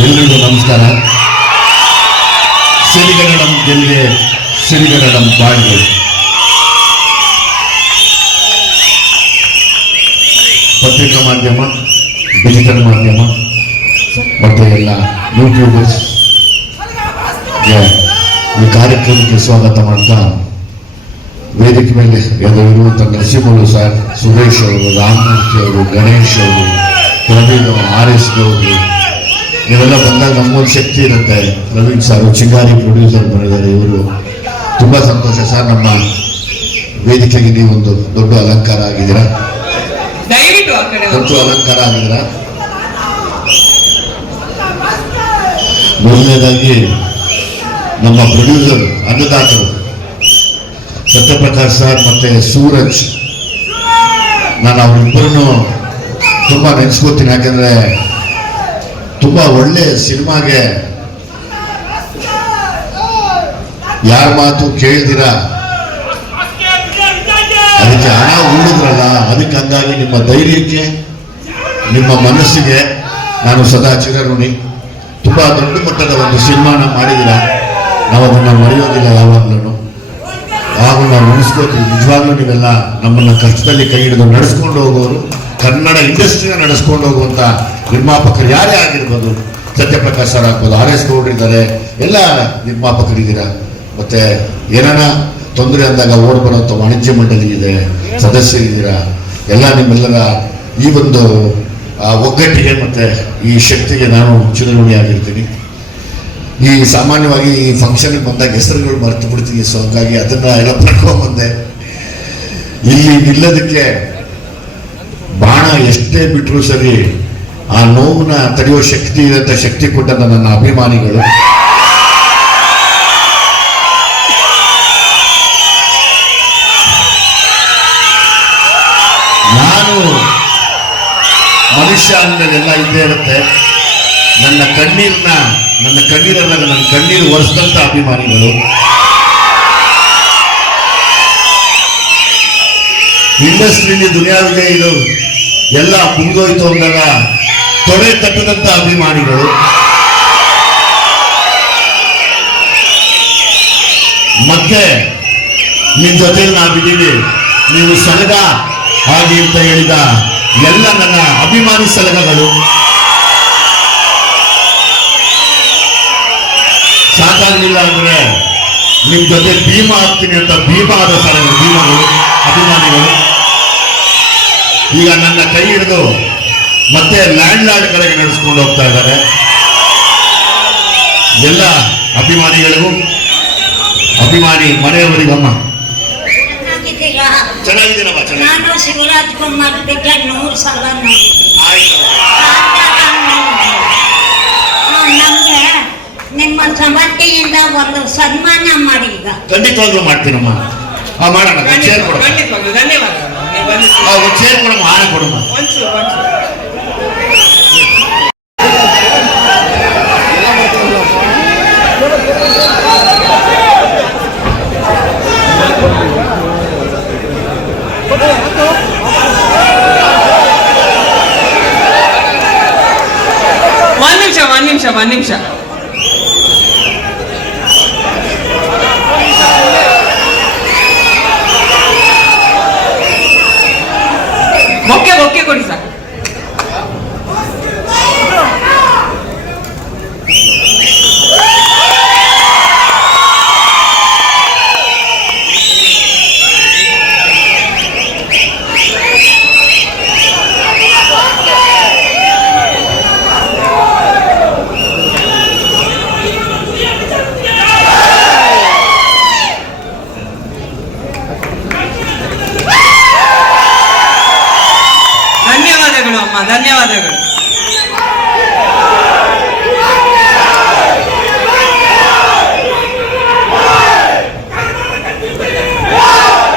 ಎಲ್ರಿಗೂ ನಮಸ್ಕಾರ. ಸಿರಿಗನ್ನಡಂ ಗೆಲ್ಗೆ ಸಿರಿಗನ್ನಡಂ ಬಾಳ್ಗೆ. ಪತ್ರಿಕಾ ಮಾಧ್ಯಮ, ಡಿಜಿಟಲ್ ಮಾಧ್ಯಮ ಮತ್ತು ಎಲ್ಲ ಯೂಟ್ಯೂಬರ್ಸ್ ಈ ಕಾರ್ಯಕ್ರಮಕ್ಕೆ ಸ್ವಾಗತ ಮಾಡ್ತಾ, ವೇದಿಕೆ ಮೇಲೆ ಇರುವಂಥ ನರಸಿಂಹರು ಸರ್, ಸುರೇಶ್ ಅವರು, ರಾಮಮೂರ್ತಿ ಅವರು, ಗಣೇಶ್ ಅವರು, ಪ್ರವೀಣ್ RS ಗೌಡ್ರು, ನೀವೆಲ್ಲ ಬಂದಾಗ ನಮ್ಮೊಂದು ಶಕ್ತಿ ಇರುತ್ತೆ. ಪ್ರವೀಣ್ ಸರ್ ಚಿಂಗಾರಿ ಪ್ರೊಡ್ಯೂಸರ್ ಬಂದಿದ್ದಾರೆ. ಇವರು ತುಂಬ ಸಂತೋಷ ಸರ್. ನಮ್ಮ ವೇದಿಕೆಗೆ ನೀವೊಂದು ದೊಡ್ಡ ಅಲಂಕಾರ ಆಗಿದ್ದೀರಾ, ದೊಡ್ಡ ಅಲಂಕಾರ ಆಗಿದ್ದೀರಾ. ಮೊದಲನೇದಾಗಿ ನಮ್ಮ ಪ್ರೊಡ್ಯೂಸರ್ ಅನ್ನದಾತರು ಸತ್ಯಪ್ರಕಾಶ್ ಸರ್ ಮತ್ತೆ ಸೂರಜ್, ನಾನು ಅವರಿಬ್ಬರನ್ನು ತುಂಬ ನೆನೆಸ್ಕೋತೀನಿ. ಯಾಕಂದ್ರೆ ತುಂಬ ಒಳ್ಳೆ ಸಿನಿಮಾಗೆ ಯಾರ ಮಾತು ಕೇಳಿದಿರ ಅದಕ್ಕೆ ಹಣ ಹೂಡಿದ್ರಲ್ಲ, ಅದಕ್ಕೆ ಹಂಗಾಗಿ ನಿಮ್ಮ ಧೈರ್ಯಕ್ಕೆ, ನಿಮ್ಮ ಮನಸ್ಸಿಗೆ ನಾನು ಸದಾ ಚಿರಋಣಿ. ತುಂಬ ದೊಡ್ಡ ಮಟ್ಟದ ಒಂದು ಸಿನಿಮಾನ ಮಾಡಿದಿರ, ನಾವು ಅದನ್ನು ಮರೆಯೋದಿಲ್ಲ ಯಾವಾಗಲೂ. ಯಾವಾಗಲೂ ನಾವು ನೆನೆಸ್ಕೋತೀವಿ. ನಿಜವಾಗ್ಲೂ ನೀವೆಲ್ಲ ನಮ್ಮನ್ನು ಕಷ್ಟದಲ್ಲಿ ಕೈ ಹಿಡಿದು ನಡೆಸ್ಕೊಂಡು ಹೋಗೋರು, ಕನ್ನಡ ಇಂಡಸ್ಟ್ರಿನ ನಡೆಸ್ಕೊಂಡು ಹೋಗುವಂಥ ನಿರ್ಮಾಪಕರು ಯಾರೇ ಆಗಿರ್ಬೋದು. ಸತ್ಯಪ್ರಕಾಶ್ ಸರ್ ಆಗ್ಬೋದು, RS ಗೌಡ್ರಿದ್ದಾರೆ, ಎಲ್ಲ ನಿರ್ಮಾಪಕರಿದ್ದೀರಾ. ಮತ್ತೆ ಏನಾನ ತೊಂದರೆ ಅಂದಾಗ ಓಡ್ ಬರುವಂಥ ವಾಣಿಜ್ಯ ಮಂಡಳಿ ಇದೆ, ಸದಸ್ಯರಿದ್ದೀರಾ. ಎಲ್ಲ ನಿಮ್ಮೆಲ್ಲರ ಈ ಒಂದು ಒಗ್ಗಟ್ಟಿಗೆ ಮತ್ತೆ ಈ ಶಕ್ತಿಗೆ ನಾನು ಚಿರಋಣಿಯಾಗಿರ್ತೀನಿ. ಈ ಸಾಮಾನ್ಯವಾಗಿ ಈ ಫಂಕ್ಷನ್ಗೆ ಬಂದಾಗ ಹೆಸರುಗಳು ಮರೆತು ಬಿಡ್ತೀನಿ. ಸೊ ಹಂಗಾಗಿ ಅದನ್ನ ಎಲ್ಲ ಪಡ್ಕೊಂಡ್ಬಂದೆ. ಇಲ್ಲಿ ನಿಲ್ಲೋದಕ್ಕೆ ಬಾಣ ಎಷ್ಟೇ ಬಿಟ್ಟರು ಸರಿ, ಆ ನೋವನ್ನ ತಡೆಯುವ ಶಕ್ತಿ ಇರಂತ ಶಕ್ತಿ ಕೊಟ್ಟ ನನ್ನ ಅಭಿಮಾನಿಗಳು. ನಾನು ಮನುಷ್ಯ ಅಂದಮೇಲೆಲ್ಲ ಇದ್ದೇ ಇರುತ್ತೆ. ನನ್ನ ಕಣ್ಣೀರನ್ನ ನನ್ನ ಕಣ್ಣೀರು ಒರೆಸಿದಂತ ಅಭಿಮಾನಿಗಳು. ಇಂಡಸ್ಟ್ರಿಲಿ ದುನಿಯಾವಿಗೆ ಇದು ಎಲ್ಲ ಮುಗಿದೋಯ್ತು ಅಂದಾಗ ತೊಡೆ ತಟ್ಟದಂತ ಅಭಿಮಾನಿಗಳು. ಮತ್ತೆ ನಿಮ್ ಜೊತೆಲಿ ನಾವಿದ್ದೀವಿ, ನೀವು ಸಲಗ ಹಾಗೆ ಅಂತ ಹೇಳಿದ ಎಲ್ಲ ನನ್ನ ಅಭಿಮಾನಿ ಸಲಗಗಳು. ಸಾಕಾಗಲಿಲ್ಲ ಅಂದ್ರೆ ನಿಮ್ ಜೊತೆ ಭೀಮಾ ಆಗ್ತೀನಿ ಅಂತ ಭೀಮಾ ಆದ ಭೀಮಗಳು ಅಭಿಮಾನಿಗಳು. ಈಗ ನನ್ನ ಕೈ ಹಿಡಿದು ಮತ್ತೆ ಲ್ಯಾಂಡ್ ಲಾರ್ಡ್ ಕಡೆಗೆ ನಡೆಸ್ಕೊಂಡು ಹೋಗ್ತಾ ಇದ್ದಾರೆ. ಎಲ್ಲ ಅಭಿಮಾನಿಗಳಿಗೂ, ಅಭಿಮಾನಿ ಮನೆಯವರಿಗಮ್ಮ ಚೆನ್ನಾಗಿದ್ದೀನಮ್ಮ. ನಾನು ಶಿವರಾಜ್ ಕುಮಾರ್ 100 ಸಲ ನಮ್ಗೆ ನಿಮ್ಮ ಸಮಿತಿಯಿಂದ ಒಂದು ಸನ್ಮಾನ ಮಾಡಿ. ಈಗ ಖಂಡಿತವಾಗ್ಲೂ ಮಾಡ್ತೀನಮ್ಮ. ಮಾಡೋಣ. ಚೇರ್ ಕೊಡಮ್ಮ, ಧನ್ಯವಾದ. ಚೇರ್ ಕೊಡಮ್ಮ, ಹಾರ ಕೊಡಮ್ಮ. ಒಂದ್ ನಿಮಿಷ ಬೊಕ್ಕೆ ಕೊಡಿ ಸರ್. ಧನ್ಯವಾದಗಳು.